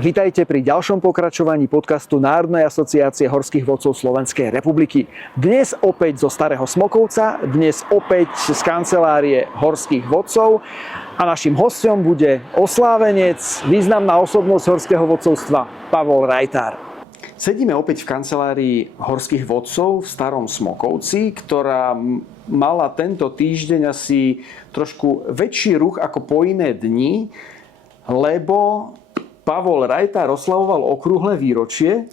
Vítajte pri ďalšom pokračovaní podcastu Národnej asociácie horských vodcov Slovenskej republiky. Dnes opäť zo Starého Smokovca, dnes opäť z kancelárie horských vodcov a našim hosťom bude oslávenec, významná osobnosť horského vodcovstva Pavol Rajtár. Sedíme opäť v kancelárii horských vodcov v Starom Smokovci, ktorá mala tento týždeň asi trošku väčší ruch ako po iné dni, lebo Pavol Rajtár oslavoval okrúhle výročie,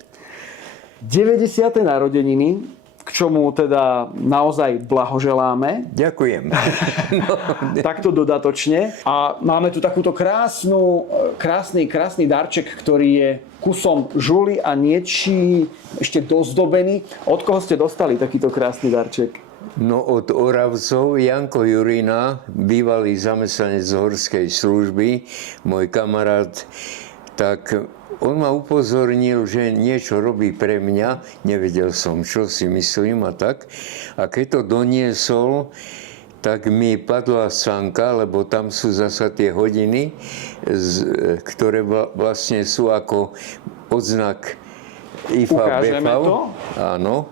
90. narodeniny, k čomu teda naozaj blahoželáme. Ďakujem. Takto dodatočne. A máme tu takúto krásny darček, ktorý je kusom žuly a niečí ešte dozdobený. Od koho ste dostali takýto krásny darček? No od Oravcov, Janko Jurina, bývalý zamestnanec z horskej služby, môj kamarát, tak on ma upozornil, že niečo robí pre mňa, nevedel som, čo si myslím a tak. A keď to doniesol, tak mi padla sanka, lebo tam sú zasa tie hodiny, ktoré vlastne sú ako odznak IFA, Ukážeme BFAU. to? Áno.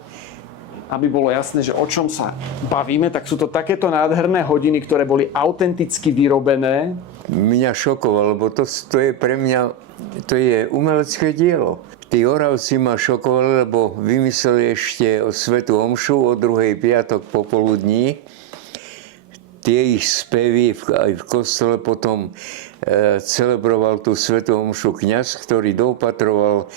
Aby bolo jasné, že o čom sa bavíme, tak sú to takéto nádherné hodiny, ktoré boli autenticky vyrobené. Mňa šokovalo, lebo to je pre mňa, to je umelecké dielo. Tí Oravci ma šokovali, lebo vymysleli ešte o svätú omšu o 2. piatok popoludní. Tie ich spevy aj v kostole potom celebroval tú svätú omšu kňaz, ktorý doopatroval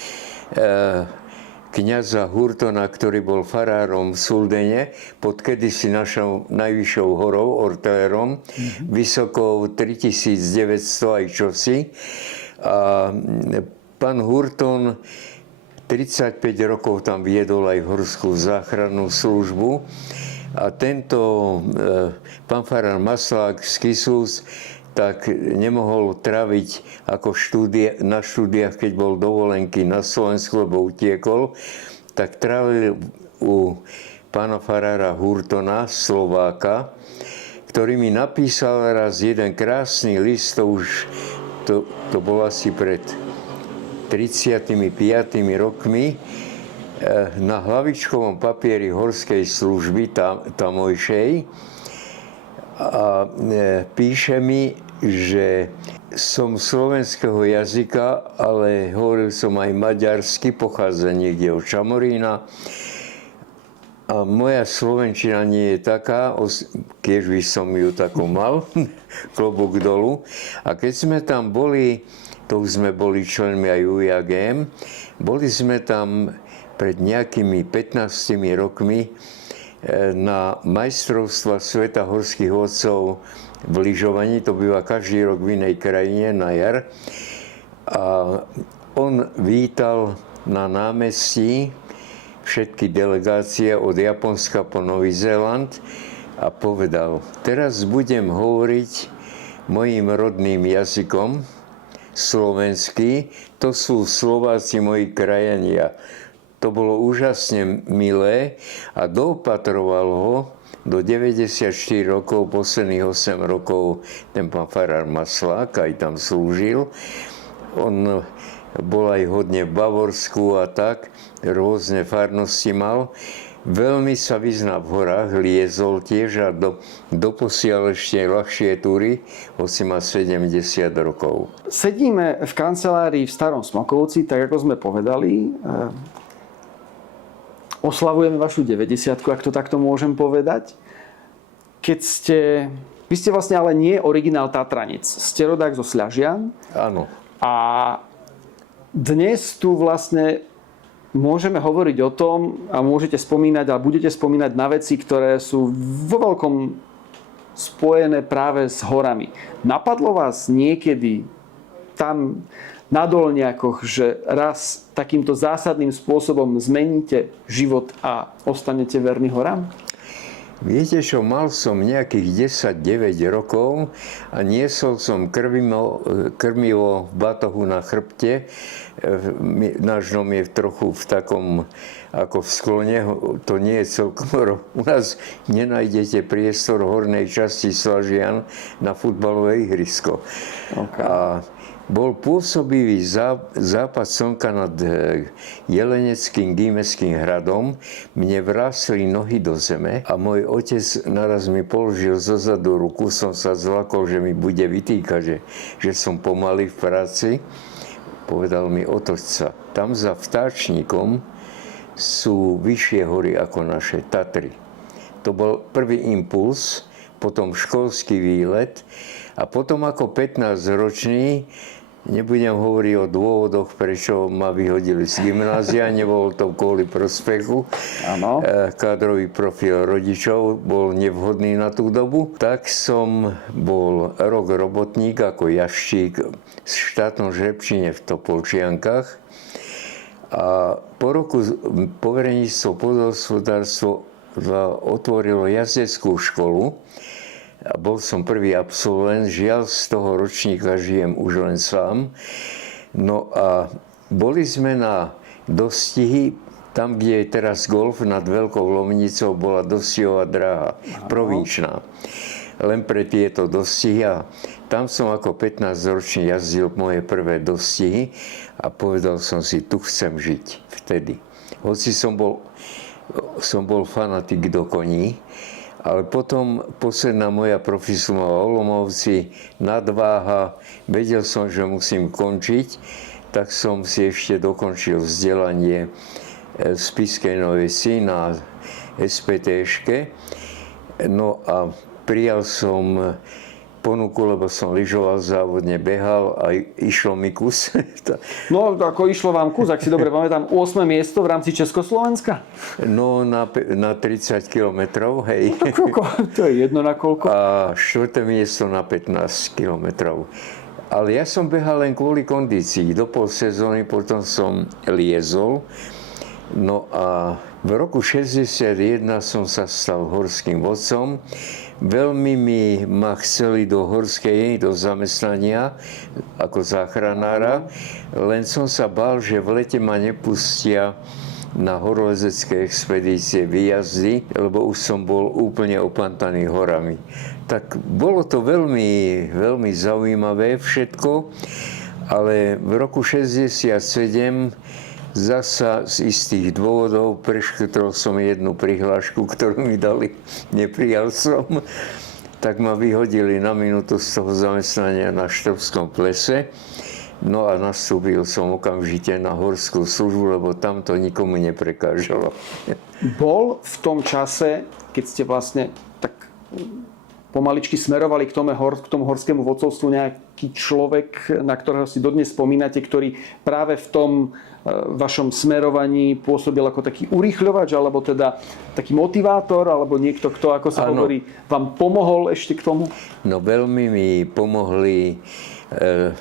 kňaza Hurtona, ktorý bol farárom v Suldene, pod kedysi našou najvyššou horou, Ortérom, vysokou 3900 aj čosi. A pán Hurton 35 rokov tam viedol aj horskú záchrannú službu. A tento pán farár Maslák z Kisúc tak nemohol tráviť ako na štúdiách, keď bol dovolenky na Slovensku, lebo utiekol, tak trávil u pána farára Hurtona, Slováka, ktorý mi napísal raz jeden krásny list, to bolo asi pred 35 rokmi, na hlavičkovom papieri horskej služby tamojšej, a píše mi, že som slovenského jazyka, ale hovoril som aj maďarsky, pochádza niekde od Čamorína. A moja slovenčina nie je taká, keď by som ju takú mal, klobúk dolu. A keď sme tam boli, to už sme boli členmi aj UJAGM, boli sme tam pred nejakými 15 rokmi na majstrovstva sveta horských vodcov v lyžovaní, to býva každý rok v inej krajine na jar. A on vítal na námestí všetky delegácie od Japonska po Nový Zéland a povedal: teraz budem hovoriť mojím rodným jazykom, slovenský, to sú Slováci, moji krajania. To bolo úžasne milé a doopatroval ho do 94 rokov, posledných 8 rokov ten pán farár Maslák aj tam slúžil. On bol aj hodne v Bavorsku a tak, rôzne farnosti mal. Veľmi sa vyzná v horách, liezol tiež a doposiaľ ešte ľahšie túry, hoci má 70 rokov. Sedíme v kancelárii v Starom Smokovci, tak ako sme povedali. Oslavujeme vašu 90, ak to takto môžem povedať. Vy ste vlastne ale nie originál Tatranec. Ste rodák zo Sľažian. Áno. A dnes tu vlastne môžeme hovoriť o tom a môžete spomínať a budete spomínať na veci, ktoré sú vo veľkom spojené práve s horami. Napadlo vás niekedy tam na Dolniakoch, že raz takýmto zásadným spôsobom zmeníte život a ostanete verní horám? Viete čo, mal som nejakých 10-9 rokov a niesol som krmivo v batohu na chrbte. Náš dom je trochu v takom ako v Sklone, to nie je celkom... U nás nenájdete priestor v hornej časti Slažian na futbalové ihrisko. Okay. A bol pôsobivý západ slnka nad Jeleneckým Gímeským hradom. Mne vrásli nohy do zeme a môj otec naraz mi položil zozadu ruku. Som sa zlakol, že mi bude vytýkať, že som pomalý v práci. Povedal mi, otoč sa. Tam za vtáčnikom sú vyššie hory ako naše Tatry. To bol prvý impuls, potom školský výlet a potom ako 15-ročný, nebudem hovoriť o dôvodoch, prečo ma vyhodili z gymnázia, nebolo to kvôli prospechu. Áno. Kádrový profil rodičov bol nevhodný na tú dobu. Tak som bol rok robotník ako jaščík v štátnom žrebčine v Topolčiankach. A po roku povereníctvo poľnohospodárstvo otvorilo jazdeckú školu. A bol som prvý absolvent. Žiaľ, z toho ročníka žijem už len sám. No a boli sme na dostihy, tam, kde je teraz golf, nad Veľkou Lomnicou bola dostihová dráha, provinčná. Len pre tieto dostihy. A tam som ako 15-ročný jazdil moje prvé dostihy a povedal som si, tu chcem žiť vtedy. Hoci som bol fanatik do koní, ale potom posledná moja profesionálna Olomouci, nadváha, vedel som, že musím končiť, tak som si ešte dokončil vzdelanie v Spišskej Novej Vsi na SPT-ške. No a prijal som ponuku, lebo som lyžoval závodne, behal a išlo mi kus. No, ako išlo vám kus, ak si dobre pamätám, 8. miesto v rámci Československa? No, na 30 kilometrov, hej. To je jedno na koľko? A 4. miesto na 15 kilometrov. Ale ja som behal len kvôli kondícii. Do pol sezóny potom som liezol. No a v roku 61 som sa stal horským vodcom. Veľmi ma chceli do zamestnania ako záchranára, len som sa bál, že v lete ma nepustia na horolezecké expedície, výjazdy, lebo už som bol úplne opantaný horami. Tak bolo to veľmi, veľmi zaujímavé všetko, ale v roku 67 zasa z istých dôvodov preškrtol som jednu prihlášku, ktorú mi dali, neprijal som, tak ma vyhodili na minútu z toho zamestnania na Štrbskom plese. No a nastúpil som okamžite na horskú službu, lebo tam to nikomu neprekážalo. Bol v tom čase, keď ste vlastne tak pomaličky smerovali k tomu horskému vodcovstvu, nejaký človek, na ktorého si dodnes spomínate, ktorý práve v tom vašom smerovaní pôsobil ako taký urýchľovač, alebo teda taký motivátor, alebo niekto, kto, ako sa hovorí, vám pomohol ešte k tomu? No veľmi mi pomohli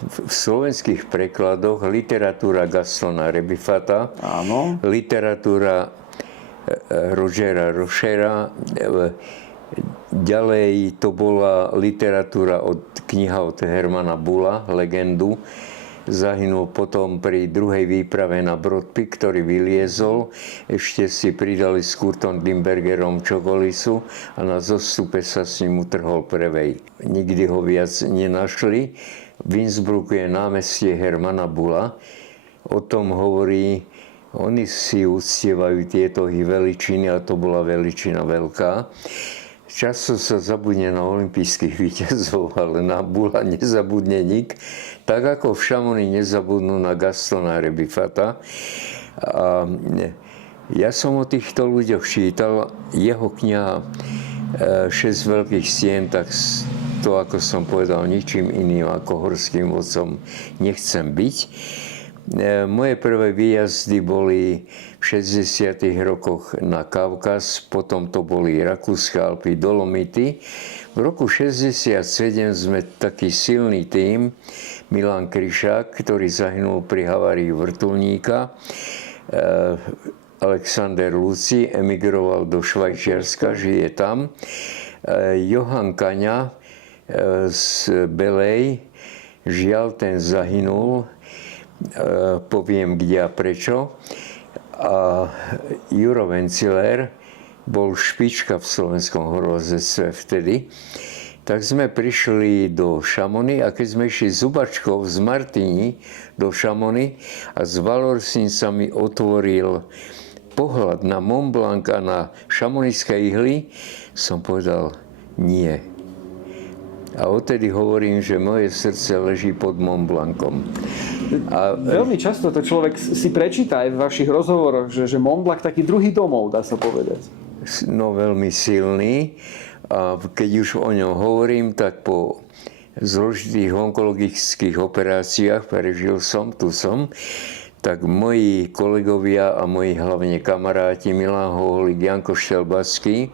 v slovenských prekladoch literatúra Gastona Rebifata, áno, literatúra Rogera Rochera, ďalej to bola literatúra kniha od Hermana Bulla, Legendu. Zahynul potom pri druhej výprave na Brodby, ktorý vyliezol. Ešte si pridali s Kurtom Limbergerom Čokolisu a na zostupe sa s ním utrhol prvej. Nikdy ho viac nenašli. V Innsbrucku je námestie Hermana Bulla. O tom hovorí, oni si uctievajú tieto veličiny a to bola veličina veľká. Často sa zabudne na olympijských víťazov, ale na Bulla nezabudne nik. Tak ako v Chamonix nezabudnú na Gastona Rebifata. A ja som o týchto ľuďoch čítal. Jeho kniha 6 veľkých stien, tak to, ako som povedal, ničím iným ako horským vodcom nechcem byť. Moje prvé výjazdy boli v 60. rokoch na Kaukaz, potom to boli Rakúske Alpy, Dolomity. V roku 67 sme taký silný tím, Milan Kryšák, ktorý zahynul pri havárii vrtuľníka. Alexander Luci emigroval do Švajčiarska, žije tam. Johan Kaňa z Belej, žiaľ, ten zahynul. Poviem kde a prečo. a Juro Venciler bol špička v slovenskom horolezectve vtedy, tak sme prišli do Šamony a keď sme išli z Ubačkov z Martini do Šamony a z Valorcín sa mi otvoril pohľad na Mont Blanc a na šamonické ihly, som povedal nie. A odtedy hovorím, že moje srdce leží pod Mont Blancom. A veľmi často to človek si prečíta aj v vašich rozhovoroch, že Mont Blanc taký druhý domov, dá sa povedať. No veľmi silný. A keď už o ňom hovorím, tak po zložitých onkologických operáciách, prežil som, tu som, tak moji kolegovia a moji hlavne kamaráti Milan Hoholík, Janko Štelbacký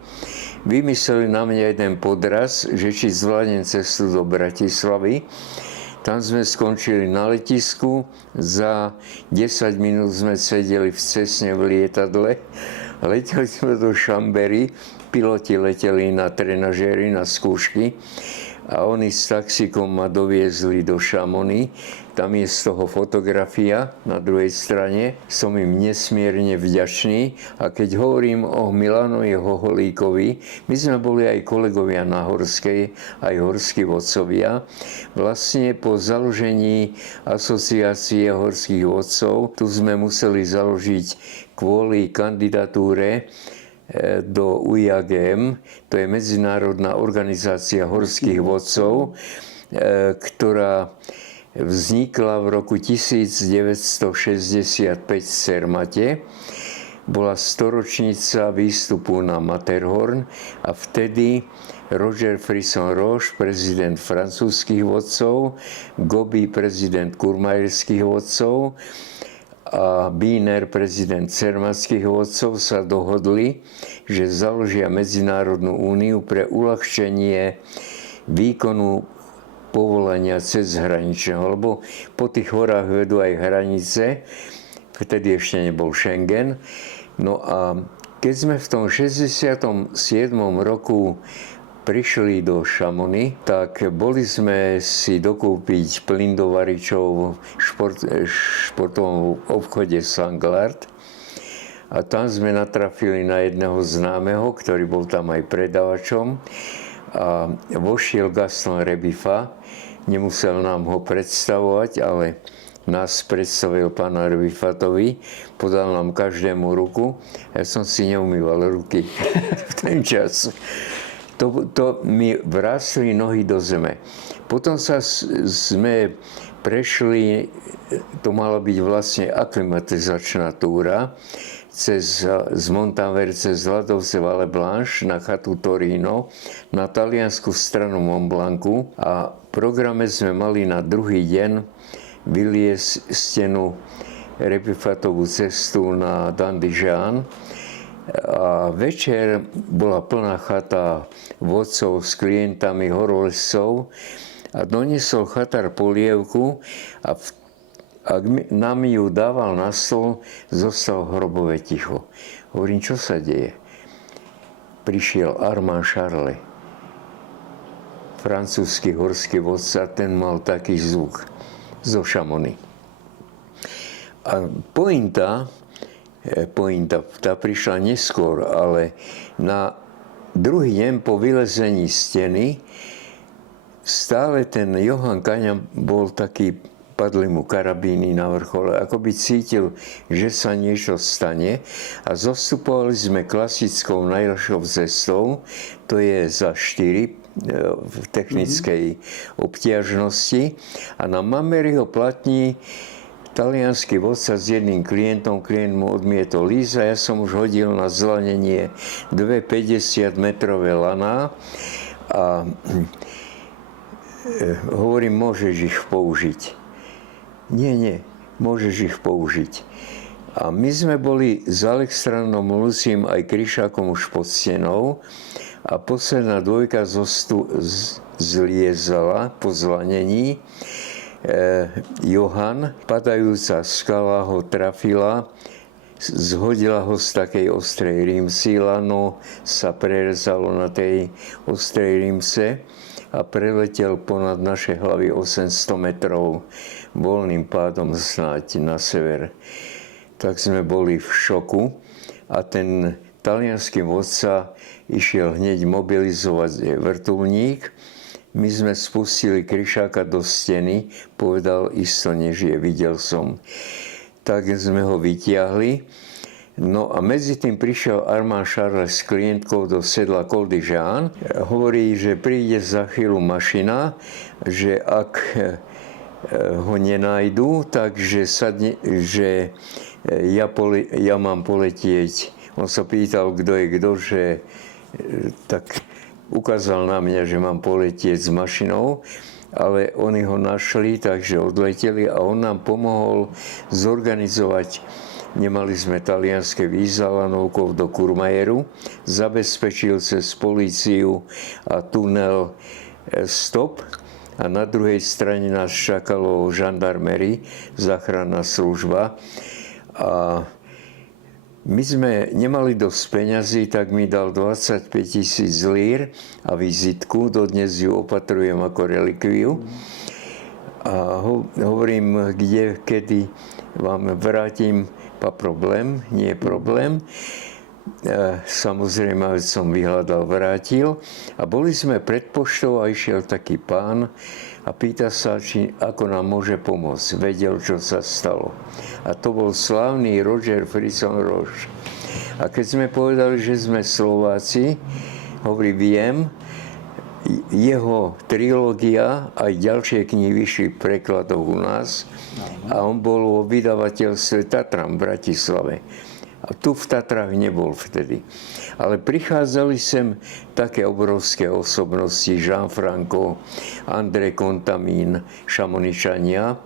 vymysleli na mňa jeden podraz, že či zvládnem cestu do Bratislavy. Tam sme skončili na letisku, za 10 minút sme sedeli v Cessne v lietadle, leteli sme do Chambéry, piloti leteli na trenažéry, na skúšky a oni s taxikom ma doviezli do Šamony. Tam je z toho fotografia na druhej strane. Som im nesmierne vďačný. A keď hovorím o Milanovi Hoholíkovi, my sme boli aj kolegovia na Horskej, aj horskí vodcovia. Vlastne po založení asociácie horských vodcov, tu sme museli založiť kvôli kandidatúre do UIAGM, to je Medzinárodná organizácia horských vodcov, ktorá vznikla v roku 1965 v Cermate. Bola storočnica výstupu na Matterhorn a vtedy Roger Frisson-Roche, prezident francúzskych vodcov, Gobi, prezident kurmajerských vodcov, a Biener, prezident cermatských vodcov, sa dohodli, že založia Medzinárodnú úniu pre uľahčenie výkonu povolania cez hraničného, lebo po tých horách vedú aj hranice, vtedy ešte nebol Schengen. No a keď sme v tom 67. roku prišli do Šamony, tak boli sme si dokúpiť plyn do varičov v športovom obchode Sanglard. A tam sme natrafili na jedného známeho, ktorý bol tam aj predavačom. A vošiel Gaston Rebifa. Nemusel nám ho predstavovať, ale nás predstavil pána Rebifatovi. Podal nám každému ruku. Ja som si neumýval ruky v ten čas. To mi vrásli nohy do zeme. Potom sme prešli, to mala byť vlastne aklimatizačná túra, z Montanvert cez Zlatovce Valle Blanche na chatu Torino, na taliansku stranu Mont Blancu a v programe sme mali na druhý deň vyliesť stenu Rebifatovú cestu na Dandyžan. A večer bola plná chata vodcov s klientami horolezcov a doniesol chatár polievku a ak nám ju dával na stôl, zostal hrobové ticho. Hovorím, čo sa deje? Prišiel Armand Charlet, francúzsky horský vodca, ten mal taký zvuk zo Šamony. A pointa, tá prišla neskôr, ale na druhý deň po vylezení steny stále ten Johan Kaňa bol taký, padli mu karabíny na vrchole, ako by cítil, že sa niečo stane a zostupovali sme klasickou najľahšou cestou, to je za 4 v technickej obtiažnosti a na Mameryho platni taliansky vodca s jedným klientom, klient mu odmietol ísť a ja som už hodil na zlanenie 2 50-metrové laná a hovorím, môžeš ich použiť. Nie, môžeš ich použiť. A my sme boli s Alexandrom Lucím aj Kryšákom už pod stenou a posledná dvojka zliezala po zlanení. Johan, padajúca skala ho trafila, zhodila ho z takej ostrej rímsy, lano sa prerezalo na tej ostrej rímse a preletel ponad naše hlavy 800 metrov voľným pádom snáď na sever. tak sme boli v šoku a ten taliansky vodca išiel hneď mobilizovať vrtuľník. My sme spustili kryšáka do steny, povedal, isto nežije, videl som. Tak sme ho vytiahli. No a medzi tým prišiel Armand Charles s klientkou do sedla Col de Jean. Hovorí, že príde za chvíľu mašina, že ak ho nenajdu, takže že ja mám poletieť. On sa pýtal, kto je kto, že tak ukázal na mňa, že mám poletieť s mašinou, ale oni ho našli, takže odleteli a on nám pomohol zorganizovať. Nemali sme talianske víza lanovkou do Courmayeru, zabezpečil cez políciu a tunel stop a na druhej strane nás čakalo žandarmerie, záchranná služba. A my sme nemali dosť peňazí, tak mi dal 25 000 lír a vizitku, dodnes ju opatrujem ako relikviu. A hovorím, kde, kedy vám vrátim, problém, nie je problém. Samozrejme, som vyhľadal, vrátil. A boli sme pred poštou a išiel taký pán a pýta sa, ako nám môže pomôcť. Vedel, čo sa stalo. A to bol slávny Roger Frisson Roche. A keď sme povedali, že sme Slováci, hovorí, viem, jeho trilógia aj ďalšie knihy vyšli v prekladoch u nás a on bol vo vydavateľstve Tatram v Bratislave. A tu v Tatrách nebol vtedy. Ale prichádzali sem také obrovské osobnosti, Jean Franco, André Contamine, Šamoničania.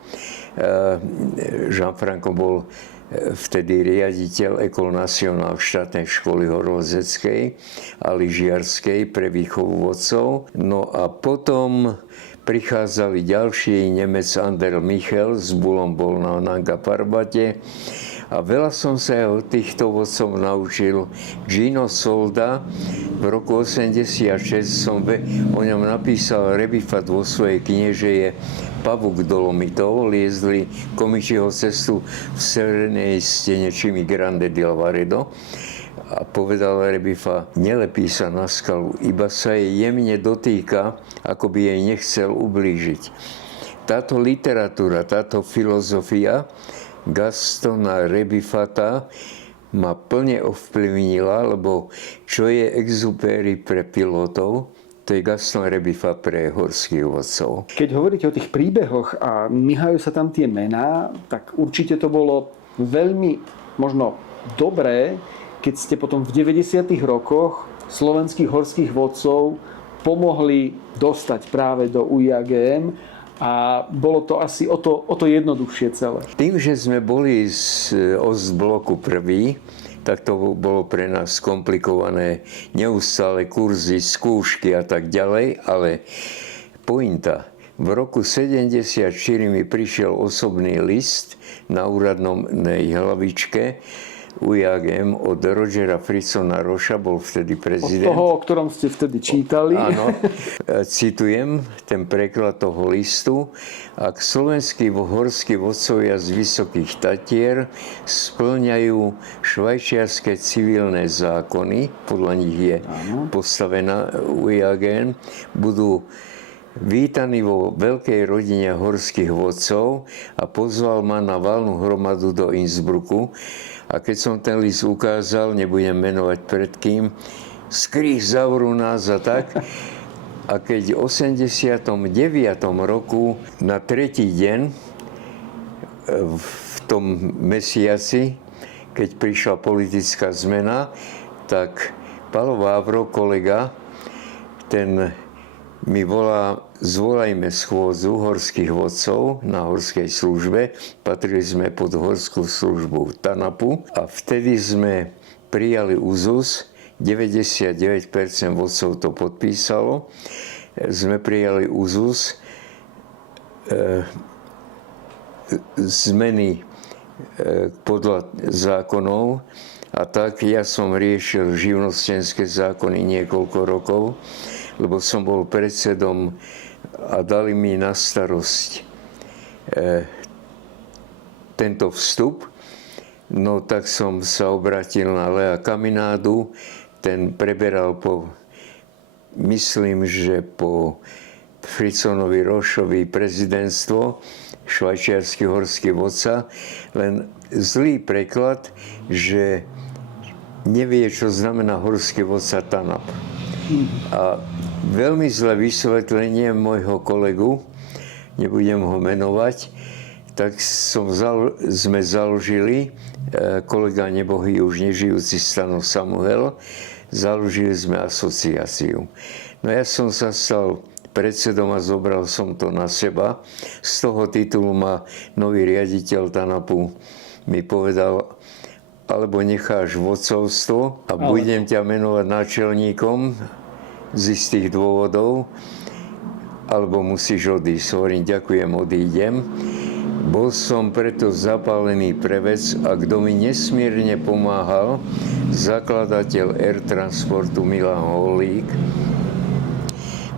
Jean Franco bol vtedy riaditeľ École nationale štátnej školy horolezeckej a lyžiarskej pre výchovu vodcov. No a potom prichádzali ďalší, Nemec Anderl Michel s Bulom bol na Nanga Parbate. A veľa som sa od týchto vodcov naučil. Gino Solda v roku 86 som o ňom napísal Rebifat vo svojej knihe, že je pavúk dolomitov, liezli Komičiho cestu v severnej stene Cimi Grande di Lavaredo. A povedal Rebifa, nelepí sa na skalu, iba sa jej jemne dotýka, ako by jej nechcel ublížiť. Táto literatúra, táto filozofia Gastona Rebifata ma plne ovplyvnila, lebo čo je Exupéry pre pilotov, to je Gaston Rebifat pre horských vodcov. Keď hovoríte o tých príbehoch a myhajú sa tam tie mená, tak určite to bolo veľmi možno dobré, keď ste potom v 90. rokoch slovenských horských vodcov pomohli dostať práve do UIAGM a bolo to asi o to jednoduchšie celé. Tým, že sme boli z Ostbloku prví, tak to bolo pre nás komplikované, neustále kurzy, skúšky a tak ďalej, ale pointa. V roku 1974 mi prišiel osobný list na úradnej hlavičke UIAGM od Rogera Frissona Rocha, bol vtedy prezident. Od toho, o ktorom ste vtedy čítali. Áno, citujem ten preklad toho listu. Ak slovenskí horskí vodcovia z Vysokých Tatier spĺňajú švajčiarske civilné zákony, podľa nich je postavená UIAGM, budú vítaní vo veľkej rodine horských vodcov a pozval ma na valnú hromadu do Innsbrucku. A keď som ten list ukázal, nebudem menovať pred kým, skríž zavrú nás a tak. A keď v 89. roku na tretí deň v tom mesiaci, keď prišla politická zmena, tak Paolo Vávro, kolega, ten mi volá, zvolajme schôdzu horských vodcov na horskej službe. Patrili sme pod horskú službu TANAPu a vtedy sme prijali úzus, 99% vodcov to podpísalo. Sme prijali úzus zmeny podľa zákonov a tak ja som riešil živnostenské zákony niekoľko rokov, lebo som bol predsedom a dali mi na starosť tento vstup. No tak som sa obratil na Lea Kaminádu, ten preberal myslím, že po Friconovi Rošovi prezidentstvo, švajčiarsky horský vodca, len zlý preklad, že nevie, čo znamená horský vodca TANAP. A veľmi zlé vysvetlenie môjho kolegu, nebudem ho menovať, tak sme založili, kolega nebohý, už nežijúci Stano Samuel, založili sme asociáciu. No ja som sa stal predsedom a zobral som to na seba. Z toho titulu ma nový riaditeľ TANAPu mi povedal, alebo necháš vodcovstvo a budem ťa menovať náčelníkom z istých dôvodov, alebo musíš odísť. Hovorím, ďakujem, odídem. Bol som preto zapálený pre vec a kto mi nesmierne pomáhal, zakladateľ Air Transportu Milan Holík,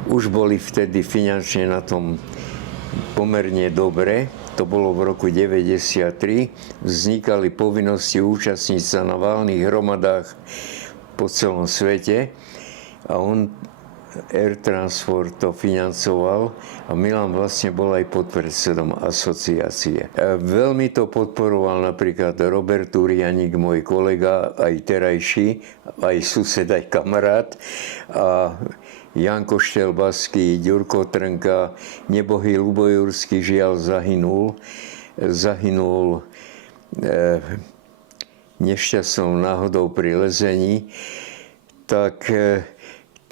už boli vtedy finančne na tom pomerne dobre. To bolo v roku 1993. Vznikali povinnosti účastniť sa na valných hromadách po celom svete a on Air Transport to financoval a Milan vlastne bol aj podpredsedom asociácie. Veľmi to podporoval napríklad Robert Turianik, môj kolega, aj terajší, aj sused, aj kamarát. A Janko Štelbaský, Ďurko Trnka, nebohý Ľubojurský, žiaľ zahynul nešťastnou náhodou pri lezení. Tak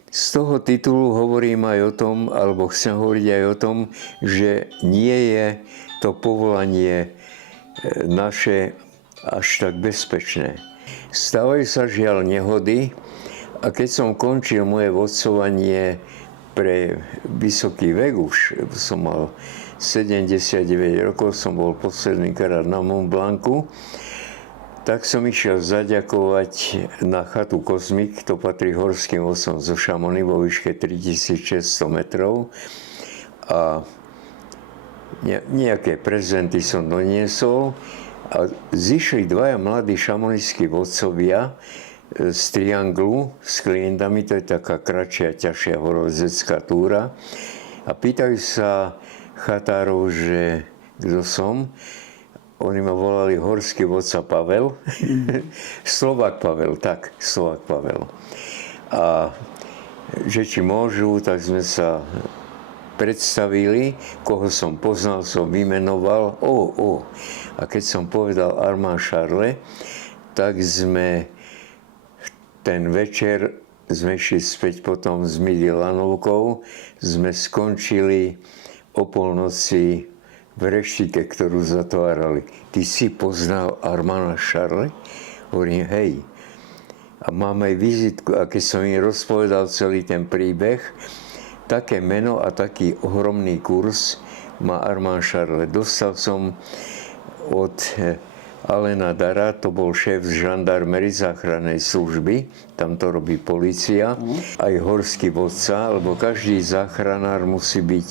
z toho titulu hovorím aj o tom, alebo chcem hovoriť aj o tom, že nie je to povolanie naše až tak bezpečné. Stávajú sa žiaľ nehody a keď som končil moje vodcovanie pre vysoký vek, už som mal 79 rokov, som bol posledný krát na Mont Blancu, tak som išiel zaďakovať na chatu Kozmik, to patrí horským vodcom zo Šamony vo výške 3600 metrov. A nejaké prezenty som doniesol a zišli dvaja mladí šamonickí vodcovia z Trianglu s klientami, to je taká kratšia, ťažšia horolezecká túra. A pýtajú sa chatárov, že kto som. Oni ma volali horský vodca Pavel. Slovák Pavel, tak, Slovák Pavel. A že či môžu, tak sme sa predstavili, koho som poznal, som vymenoval. A keď som povedal Armand Charle, tak sme ten večer sme išli späť potom z Midi lanovkou, sme skončili o polnoci v reštike, ktorú zatvárali. Ty si poznal Armanda Charle? Hovorím, hej. A mám aj vizitku. A keď som im rozpovedal celý ten príbeh, také meno a taký ohromný kurz má Armand Charle. Dostal som od Alena Dara, to bol šéf žandarmerie záchrannej služby, tam to robí polícia, aj horský vodca, lebo každý záchranár musí byť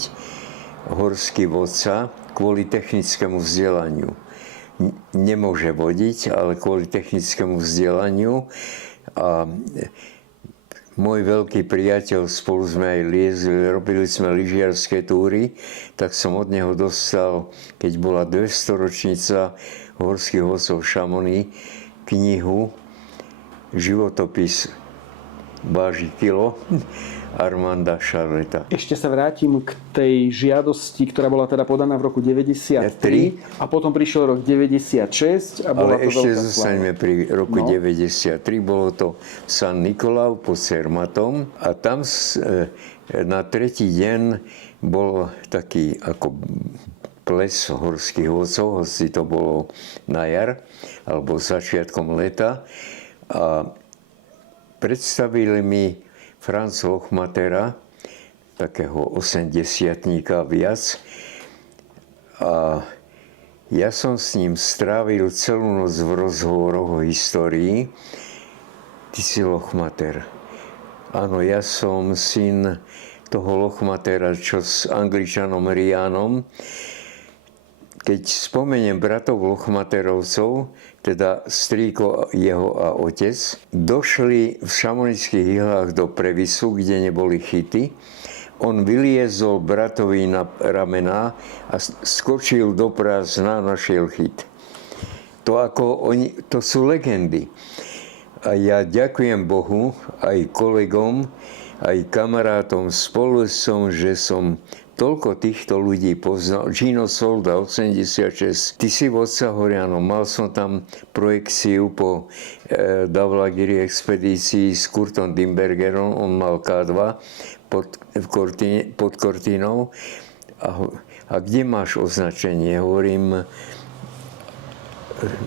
horský vodca kvôli technickému vzdelaniu. Nemôže vodiť, ale kvôli technickému vzdelaniu. A môj veľký priateľ, spolu sme aj liezli, robili sme lyžiarske túry, tak som od neho dostal, keď bola 200-ročnica horských vodcov Šamony, knihu Životopis váži kilo Armanda Charleta. Ešte sa vrátim k tej žiadosti, ktorá bola teda podaná v roku 93 a potom prišiel rok 96 a bola ale to ešte veľká zostaňme pri roku 93. Bolo to San Nikolau pod Cermatom a tam na tretí deň bol taký ako ples horských vodcov, hoci to bolo na jar alebo začiatkom leta. A predstavili mi Franz Lochmatera, takého 80-tníka viac. A ja som s ním strávil celú noc v rozhovoroch o histórii. Ty si Lochmater. Áno, ja som syn toho Lochmatera, čo s Angličanom Rianom. Keď spomeniem bratov Lochmaterovcov, teda strýko jeho a otec, došli v Šamonických Ihlách do previsu, kde neboli chyty. On vyliezol bratovi na ramená a skočil do prázdna a našiel chyt. To sú legendy. A ja ďakujem Bohu, aj kolegom, aj kamarátom, spolusom, že som toľko týchto ľudí poznal. Gino Solda, 86. Ty si vodca Horianov. Mal som tam projekciu po Davlagiri expedícii s Kurtom Dimbergerom. On mal K2 pod Cortinou. A kde máš označenie? Hovorím,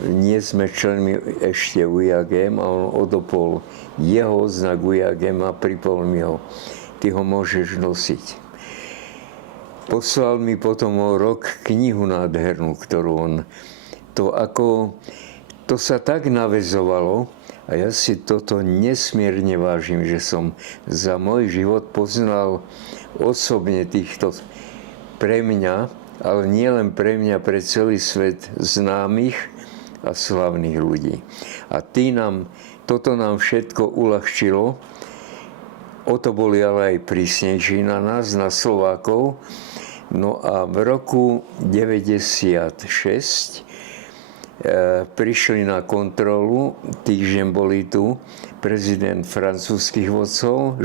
nie sme členmi ešte UJAGM, a on odopol jeho oznak UJAGM a pripol mi ho. Ty ho môžeš nosiť. Poslal mi potom o rok knihu nádhernú, ktorú on... To sa tak naväzovalo a ja si toto nesmierne vážim, že som za môj život poznal osobne týchto pre mňa, ale nie len pre mňa, pre celý svet známych a slavných ľudí. A toto nám všetko uľahčilo. O to boli ale aj prísnejší na nás, na Slovákov. No a v roku 1996 prišli na kontrolu, týždeň boli tu, prezident francúzskych vodcov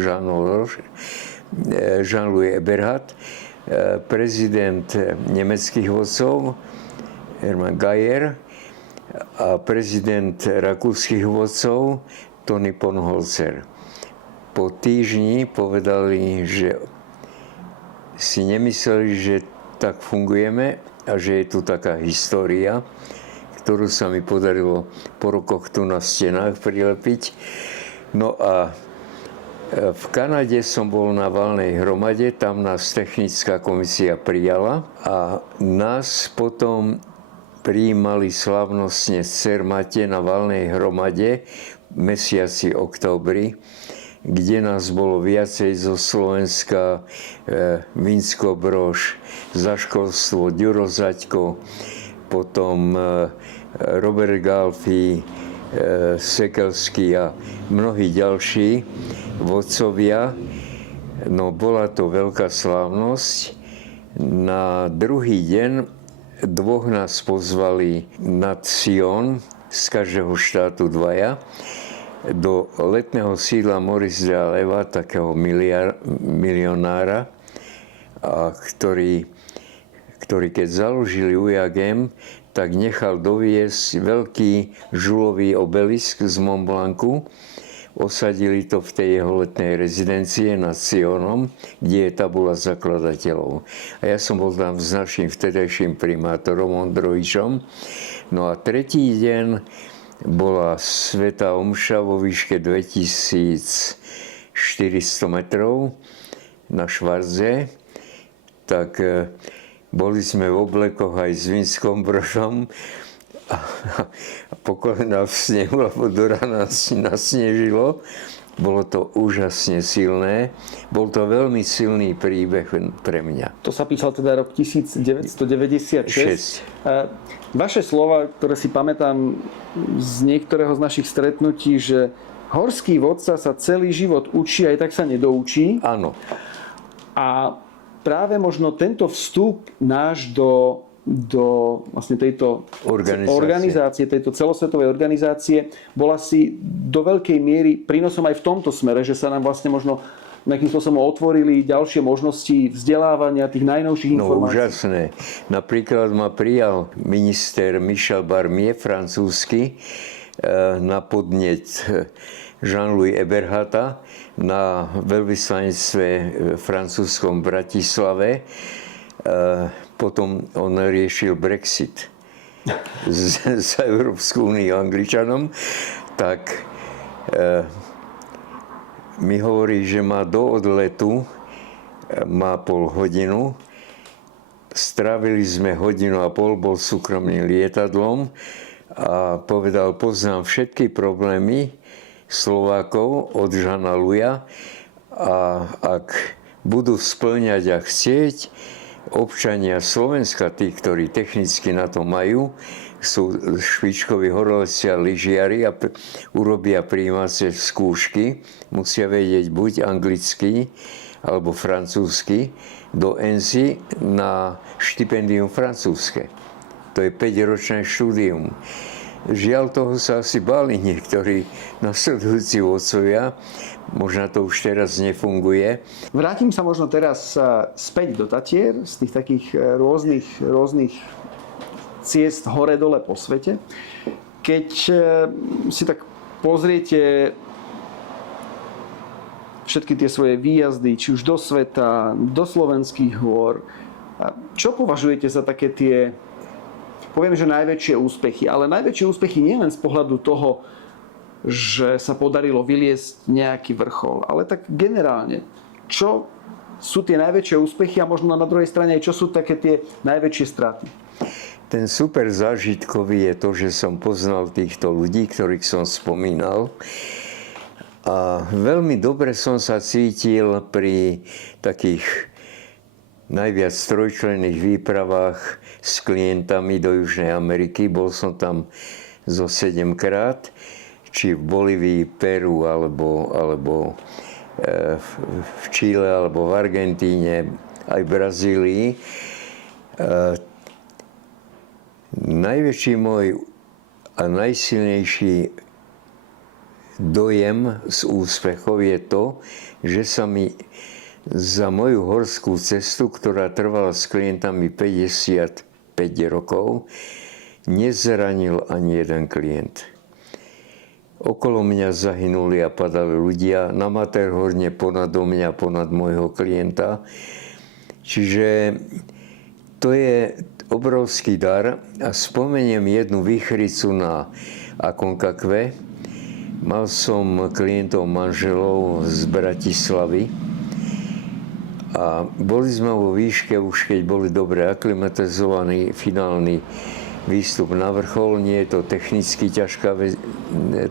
Jean-Louis Eberhard, prezident nemeckých vodcov Hermann Geier a prezident rakúskych vodcov Tony Ponholzer. Po týždni povedali, že si nemysleli, že tak fungujeme a že je tu taká história, ktorú sa mi podarilo po rokoch tu na stenách prilepiť. No a v Kanade som bol na valnej hromade, tam nás technická komisia prijala a nás potom prijímali slávnostne v Cermate na valnej hromade v mesiaci októbri, kde nás bolo viacej zo Slovenska, Vinsko Brož, za školstvo Ďuro Zaďko, potom Robert Galfi, Sekelský a mnohí ďalší vodcovia. No bola to veľká slávnosť. Na druhý deň dvoch nás pozvali nad Sion, z každého štátu dvaja, do letného sídla Maurice de Aleva, takého milionára, ktorý keď založili UJAGM, tak nechal doviesť veľký žulový obelisk z Mont Blancu. Osadili to v tej jeho letnej rezidencie nad Sionom, kde je tabula zakladateľov. A ja som bol tam s našim vtedajším primátorom Ondrovičom. No a tretí deň bola svätá omša vo výške 2400 metrov na Švardze. Tak boli sme v oblekoch aj s Vinskom Brožom a po kolená v snehu, lebo do rána nasnežilo. Bolo to úžasne silné. Bol to veľmi silný príbeh pre mňa. To sa písal teda rok 1996. Vaše slova, ktoré si pamätám z niektorého z našich stretnutí, že horský vodca sa celý život učí, aj tak sa nedoučí. Áno. A práve možno tento vstup náš do vlastne tejto organizácie, tejto celosvetovej organizácie, bol asi do veľkej miery prínosom aj v tomto smere, že sa nám vlastne možno nejakým spôsobom otvorili ďalšie možnosti vzdelávania tých najnovších informácií. No úžasné. Napríklad ma prijal minister Michel Barnier, francúzsky, na podnet Jean-Louis Eberharda na veľvyslanectve francúzskom Bratislave. Potom on riešil Brexit z Európskou úniou Angličanom, tak mi hovorí, že má do odletu, má pol hodinu. Strávili sme hodinu a pol, bol súkromným lietadlom a povedal, poznám všetky problémy Slovákov od Žana Luja a ak budú spĺňať a chcieť, občania Slovenska, tí, ktorí technicky na to majú, sú špičkoví horolezci a lyžiari a urobia prijímacie skúšky, musia vedieť buď anglicky alebo francúzsky do ENSI na štipendium francúzske. To je 5-ročné štúdium. Žiaľ, toho sa asi báli niektorí nasledujúci vodcovia. Možno to už teraz nefunguje. Vrátim sa možno teraz späť do Tatier, z tých takých rôznych ciest hore-dole po svete. Keď si tak pozriete všetky tie svoje výjazdy, či už do sveta, do slovenských hôr, čo považujete za také tie, poviem, že najväčšie úspechy, ale najväčšie úspechy nielen z pohľadu toho, že sa podarilo vyliesť nejaký vrchol, ale tak generálne, čo sú tie najväčšie úspechy a možno na druhej strane aj čo sú také tie najväčšie straty? Ten super zážitkový je to, že som poznal týchto ľudí, ktorých som spomínal. A veľmi dobre som sa cítil pri takých najviac trojčlenných výpravách s klientami do Južnej Ameriky. Bol som tam zo 7-krát, či v Bolívii, Peru, alebo v Čile, alebo v Argentíne, aj v Brazílii. Najväčší môj a najsilnejší dojem z úspechov je to, že sa mi za moju horskú cestu, ktorá trvala s klientami 55 rokov, nezranil ani jeden klient. Okolo mňa zahynuli a padali ľudia na Matterhorne ponado mňa, ponad môjho klienta. Čiže to je obrovský dar a spomeniem jednu výchricu na Aconcagua. Mal som klientov manželov z Bratislavy a boli sme vo výške, už keď boli dobre aklimatizovaní, finálny výstup na vrchol. Nie je to technicky ťažká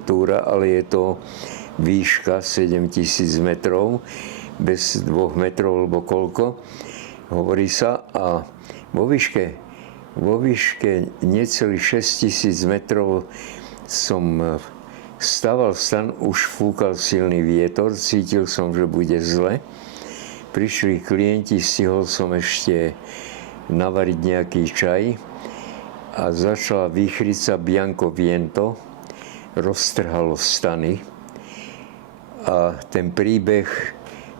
túra, ale je to výška 7000 metrov, bez 2 metrov alebo koľko, hovorí sa. A vo výške necelých 6000 metrov som stával stan, už fúkal silný vietor, cítil som, že bude zle. Prišli klienti, stihol som ešte navariť nejaký čaj a začala výchrica Bianco Viento, roztrhalo stany a ten príbeh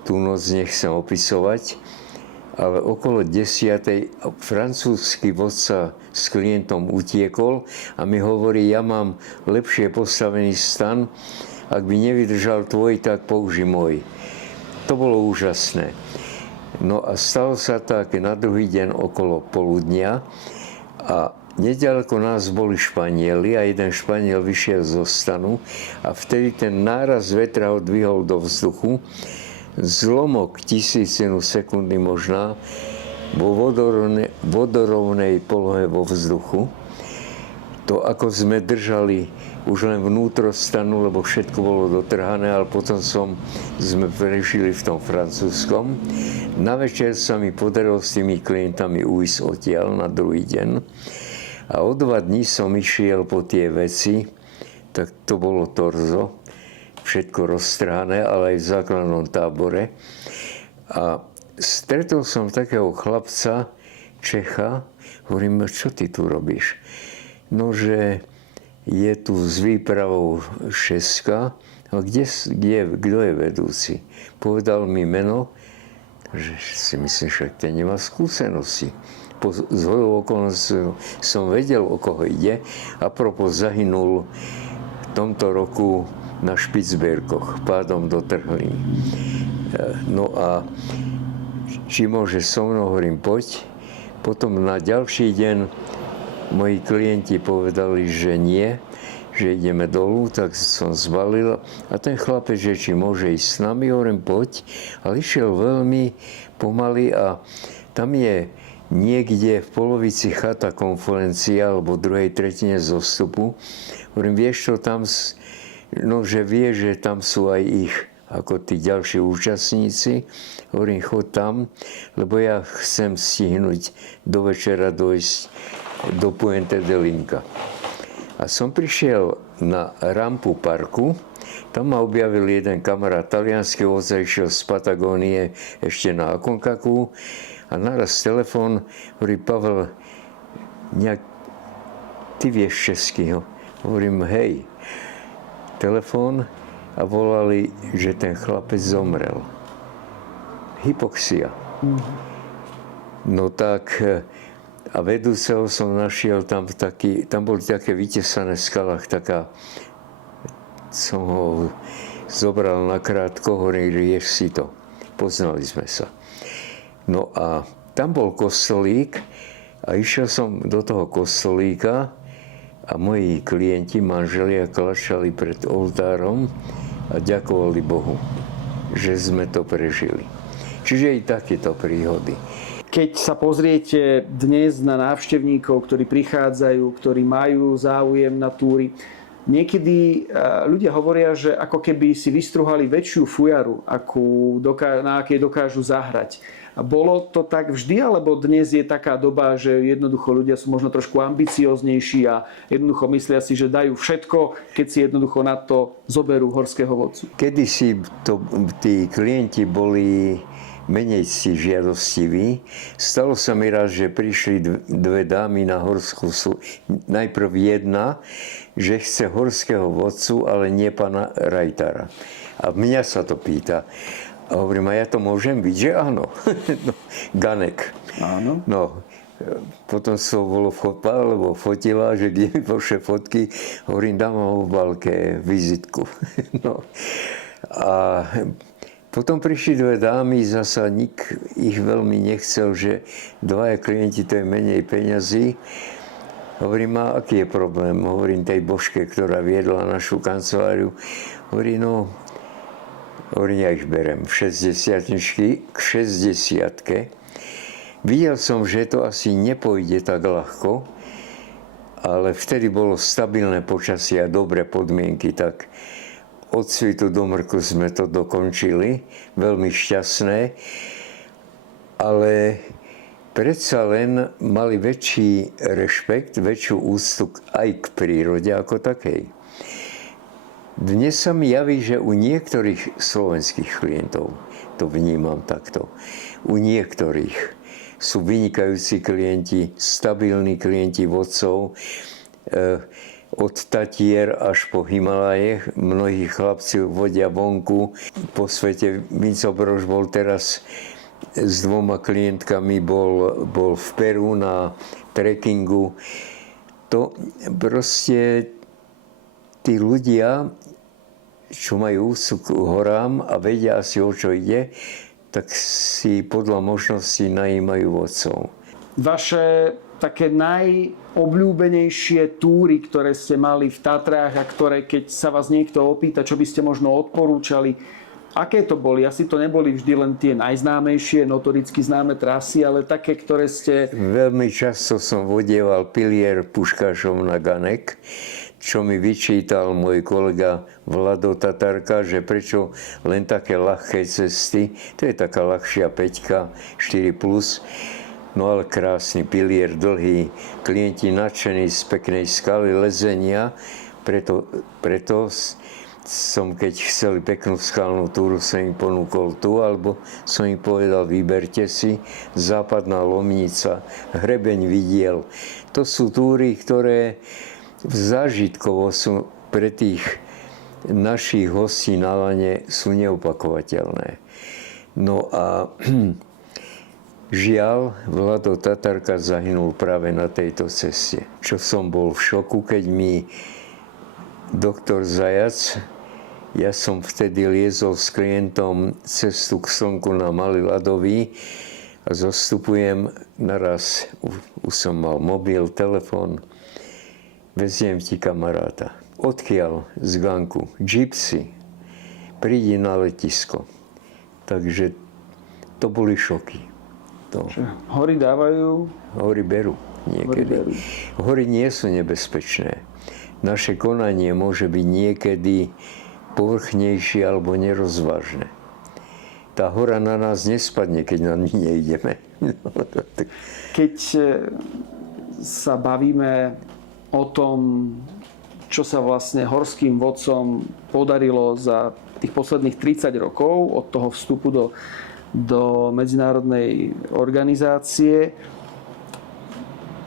tú noc nechcem opisovať, ale okolo 10:00 francúzsky vodca s klientom utiekol a mi hovorí, ja mám lepšie postavený stan, ak by nevydržal tvoj, tak použij môj. To bolo úžasné. No a stalo sa tak na druhý deň okolo poludnia a nedaleko nás boli Španieli a jeden Španiel vyšiel zo stanu a vtedy ten náraz vetra ho dvihol do vzduchu. Zlomok tisícinu sekundy možná vo vodorovnej polohe vo vzduchu. To, ako sme držali už len vnútro stanu, lebo všetko bolo dotrhané, ale potom sme prežili v tom francúzskom. Na večer sa mi podarilo s tými klientami ujsť odtiaľ na druhý deň. A o 2 dní som išiel po tie veci, tak to bolo torzo, všetko roztrhané, ale aj v základnom tábore. A stretol som takého chlapca, Čecha, hovorím, čo ty tu robíš? No, že je tu s výpravou šeska, a kto je vedúci? Povedal mi meno, že si myslím, že ten nemá skúsenosti. Z hodou okolností som vedel, o koho ide. Apropos zahynul v tomto roku na Špicbergoch, pádom do trhliny. No a či môže so mnou, hovorím, poď. Potom na ďalší deň moji klienti povedali, že nie, že ideme dolu, tak som zbalil. A ten chlapec, že či môže ísť s nami, hovorím, poď. Ale išiel veľmi pomaly a tam je niekde v polovici chata konferencia alebo druhej tretine zostupu. Hovorím, vieš čo, tam, no že vie, že tam sú aj ich ako tí ďalší účastníci. Hovorím, chod tam, lebo ja chcem stihnúť do večera dojsť do Puente de Inca. A som prišiel na rampu parku, tam ma objavil jeden kamarát taliansky vodca, išiel z Patagónie ešte na Aconcacu a naraz telefón, hovorí, Pavel, ty vieš česky, hovorím, hej, telefón a volali, že ten chlapec zomrel. Hypoxia. No tak, a vedúceho som našiel tam boli také vytesané v skalách, som ho zobral nakrátko, hovorím, rieš si to. Poznali sme sa. No a tam bol kostolík a išiel som do toho kostolíka a moji klienti, manželia, klačali pred oltárom a ďakovali Bohu, že sme to prežili. Čiže i takéto príhody. Keď sa pozriete dnes na návštevníkov, ktorí prichádzajú, ktorí majú záujem na túry, niekedy ľudia hovoria, že ako keby si vystruhali väčšiu fujaru, na akej dokážu zahrať. A bolo to tak vždy, alebo dnes je taká doba, že jednoducho ľudia sú možno trošku ambicioznejší a jednoducho myslia si, že dajú všetko, keď si jednoducho na to zoberú horského vodcu? Kedysi tí klienti boli menej si žiadostiví. Stalo sa mi raz, že prišli dve dámy na horskú najprv jedna, že chce horského vodcu, ale nie pána Rajtara. A mňa sa to pýta. A hovorím, a ja to môžem byť, že áno. No, Ganek. Áno. No, potom som bolo fotila, že kde mi pošle fotky, hovorím, dám ho v obálke vizitku. No. A potom prišli dve dámy, zasa nik ich veľmi nechcel, že dvaja klienti, to je menej peňazí. Hovorím, a aký je problém? Hovorím tej Božke, ktorá viedla našu kanceláriu. Hovorím, ja ich berem v 60-čky k 60-ke. Videl som, že to asi nepôjde tak ľahko, ale vtedy bolo stabilné počasie a dobré podmienky, tak od svitu do mrku sme to dokončili, veľmi šťastné, ale predsa len mali väčší rešpekt, väčšiu úctu aj k prírode ako takej. Dnes sa mi javí, že u niektorých slovenských klientov, to vnímam takto, u niektorých sú vynikajúci klienti, stabilní klienti vodcov, od Tatier až po Himalaje. Mnohí chlapci vodia vonku po svete. Vinco Brož bol teraz s dvoma klientkami, bol v Peru na trekkingu. To proste tí ľudia, čo majú úctu k horám a vedia asi, o čo ide, tak si podľa možností najímajú vodcov. Vaše také najobľúbenejšie túry, ktoré ste mali v Tatrách a ktoré, keď sa vás niekto opýta, čo by ste možno odporúčali, aké to boli? Asi to neboli vždy len tie najznámejšie, notoricky známe trasy, ale také, ktoré ste... Veľmi často som vodieval pilier puškášov na Ganek, čo mi vyčítal môj kolega Vlado Tatarka, že prečo len také ľahké cesty, to je taká ľahšia 5, 4+, no ale krásny pilier, dlhý, klienti nadšení z peknej skaly, lezenia, preto som, keď chceli peknú skalnú túru, som im ponúkol tu, alebo som im povedal, vyberte si, západná Lomnica, hrebeň Vidiel. To sú túry, ktoré zážitkovo sú pre tých našich hostí na lane sú neopakovateľné. No a žiaľ, Vlado Tatarka zahynul práve na tejto ceste. Čo som bol v šoku, keď mi doktor Zajac, ja som vtedy liezol s klientom cestu k slnku na Malý ľadový a zostupujem naraz, už som mal mobil, telefón, veziem ti kamaráta. Odkiaľ? Z Ganku. Gypsy. Prídi na letisko. Takže to boli šoky. Hory dávajú? Hory berú niekedy. Hory nie sú nebezpečné. Naše konanie môže byť niekedy povrchnejšie alebo nerozvážne. Tá hora na nás nespadne, keď na ní neideme. Keď sa bavíme o tom, čo sa vlastne horským vodcom podarilo za tých posledných 30 rokov od toho vstupu do medzinárodnej organizácie,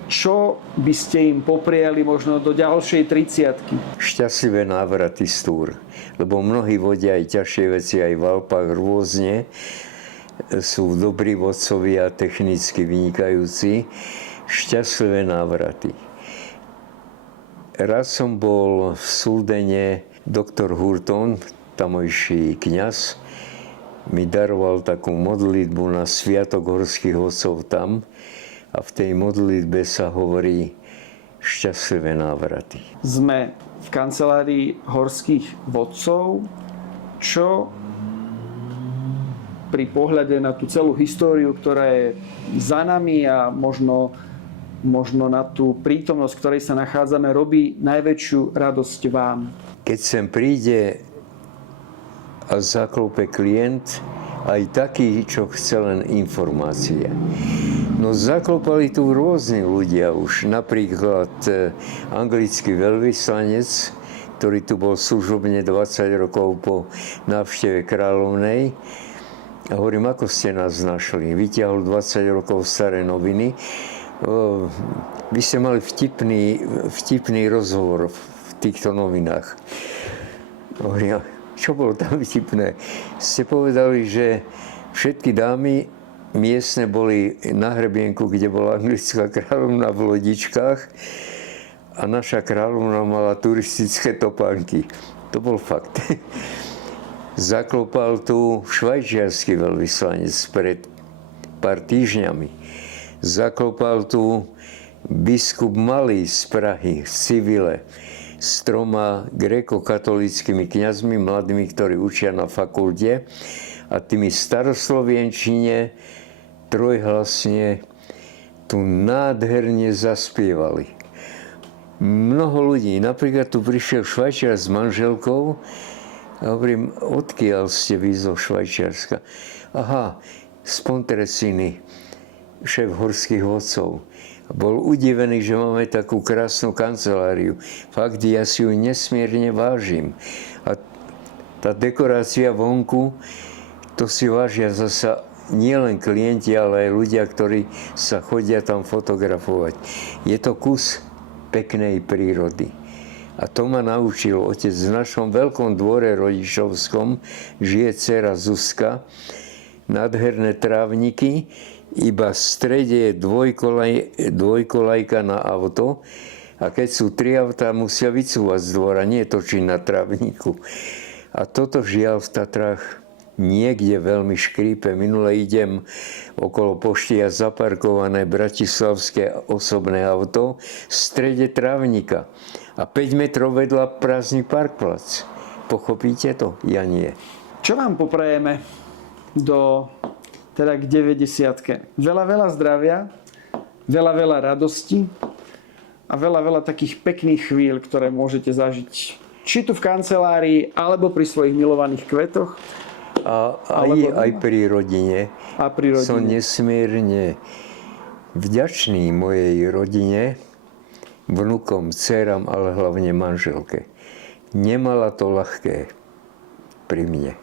čo by ste im popriali možno do ďalšej 30-ky? Šťastlivé návraty z túr, lebo mnohí vodia aj ťažšie veci aj v Alpách rôzne. Sú dobrí vodcovia, technicky vynikajúci. Šťastlivé návraty. Raz som bol v Suldene, doktor Hurton, tamojší kňaz, mi daroval takú modlitbu na Sviatok horských vodcov tam a v tej modlitbe sa hovorí šťastlivé návraty. Sme v kancelárii horských vodcov, čo pri pohľade na tú celú históriu, ktorá je za nami a možno na tú prítomnosť, v ktorej sa nachádzame, robí najväčšiu radosť vám? Keď sem príde a zaklope klient, aj taký, čo chce len informácie. No zaklopali tu rôzni ľudia už, napríklad anglický veľvyslanec, ktorý tu bol služobne 20 rokov po návšteve kráľovnej. A hovorím, ako ste nás našli? Vytiahol 20 rokov staré noviny. Vy ste mali vtipný rozhovor v týchto novinách. Hovorím, čo bolo tam vtipné? Ste povedali, že všetky dámy miestne boli na hrebienku, kde bola anglická kráľovna v lodičkách a naša kráľovna mala turistické topánky. To bol fakt. Zaklopal tu švajčiarsky veľvyslanec pred pár týždňami. Zaklopal tu biskup Malý z Prahy, v civile, s 3 gréko-katolíckymi kňazmi, mladými, ktorí učia na fakulte, a tými staroslovienčine trojhlasne tu nádherne zaspievali. Mnoho ľudí, napríklad tu prišiel Švajčiar s manželkou a hovorím, odkiaľ ste vy zo Švajčiarska? Aha, z Pontresiny, šéf horských vodcov. Bol udivený, že máme takú krásnu kanceláriu. Fakt, ja si ju nesmierne vážim. A tá dekorácia vonku, to si vážia zasa nielen klienti, ale aj ľudia, ktorí sa chodia tam fotografovať. Je to kus peknej prírody. A to ma naučil otec. V našom veľkom dvore rodičovskom žije dcera Zuzka, nádherné trávniky, iba v strede je dvojkolajka na auto a keď sú 3 autá, musia vycúvať z dvora, nie točiť na trávniku. A toto žiaľ v Tatrách niekde veľmi škrípe. Minule idem okolo pošty a zaparkované bratislavské osobné auto v strede trávnika. A 5 metrov vedľa prázdny parkplac. Pochopíte to? Ja nie. Čo vám poprajeme k 90-ke? Veľa zdravia, veľa radosti a veľa takých pekných chvíľ, ktoré môžete zažiť či tu v kancelárii, alebo pri svojich milovaných kvetoch. A aj pri rodine. A pri rodine. Som nesmierne vďačný mojej rodine, vnukom, dcerám, ale hlavne manželke. Nemala to ľahké pri mne.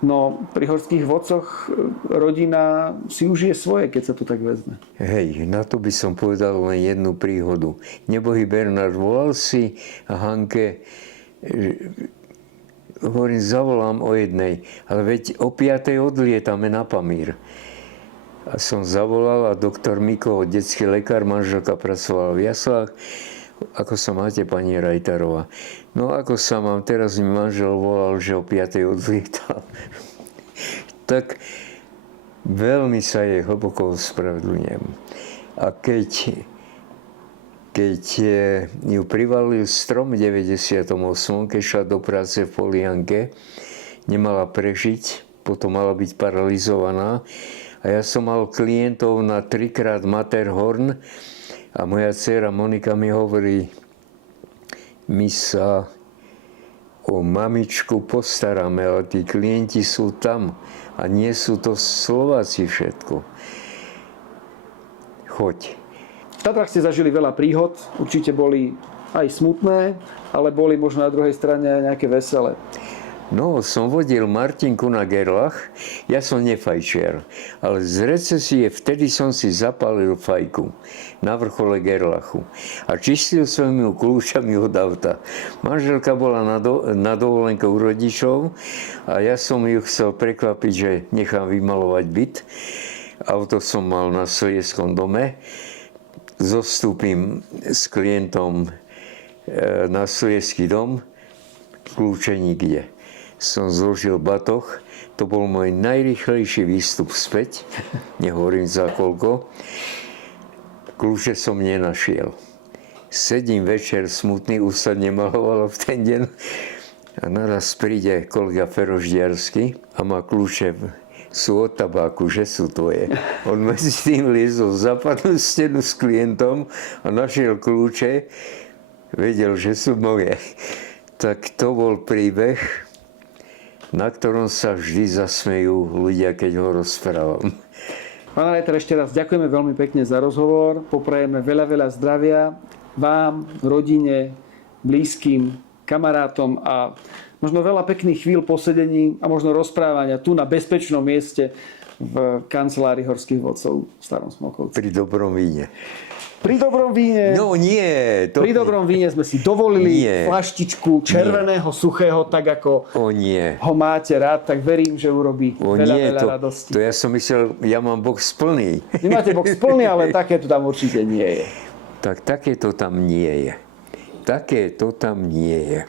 No, pri horských vodcoch rodina si užije svoje, keď sa to tak vezme. Hej, na to by som povedal len jednu príhodu. Nebohý Bernard volal si Hanke, hovorím, zavolám o jednej, ale veď o 5:00 odlietame na Pamír. A som zavolal a doktor Miko, detský lekár, manželka pracovala v jaslách. Ako sa máte, pani Rajtarová? No ako sa mám? Teraz mi manžel volal, že o 5:00 odlietal. Tak veľmi sa jej hlboko ospravedlňujem. A keď ju privalil strom v 98., keď šla do práce v Polianke, nemala prežiť, potom mala byť paralizovaná. A ja som mal klientov na 3-krát Matterhorn a moja dcéra Monika mi hovorí, my sa o mamičku postaráme, ale tí klienti sú tam a nie sú to Slováci všetko. Choď. V Tatrách ste zažili veľa príhod, určite boli aj smutné, ale boli možno na druhej strane aj nejaké veselé. No, som vodil Martinku na Gerlach, ja som nefajčiar, ale z recesie vtedy som si zapálil fajku na vrchole Gerlachu a čistil som ju kľúčami od auta. Manželka bola na dovolenke u rodičov a ja som ju chcel prekvapiť, že nechám vymalovať byt. Auto som mal na Slieskom dome, zostúpim s klientom na Slieský dom, kľúče nikde. Som zložil batoh, to bol môj najrýchlejší výstup späť, nehovorím za koľko. Kľúče som nenašiel. Sedím večer smutný, už sa nemalovalo v ten deň a naraz príde kolega Feroždiarsky a má kľúče, sú od tabáku, že sú tvoje. On medzi tým liezol zapadnú stenu s klientom a našiel kľúče, vedel, že sú moje. Tak to bol príbeh, na ktorom sa vždy zasmejú ľudia, keď ho rozprávam. Pán Reiter, ešte raz ďakujeme veľmi pekne za rozhovor, poprajeme veľa zdravia vám, rodine, blízkym, kamarátom a možno veľa pekných chvíľ posedení a možno rozprávania tu na bezpečnom mieste v kancelárii Horských vodcov v Starom Smokovci. Pri dobrom víne. Pri dobrom víne... No nie. Pri dobrom víne sme si dovolili Nie. flaštičku červeného, suchého, tak ako Nie. ho máte rád, tak verím, že urobí veľa radosti. To ja som myslel, ja mám box plný. Vy máte box plný, ale také tu tam určite nie je. Tak také to tam nie je. Také to tam nie je.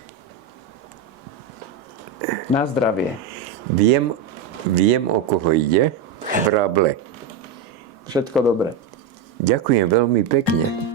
Na zdravie. Viem, o koho ide. Brable. Všetko dobré. Ďakujem veľmi pekne.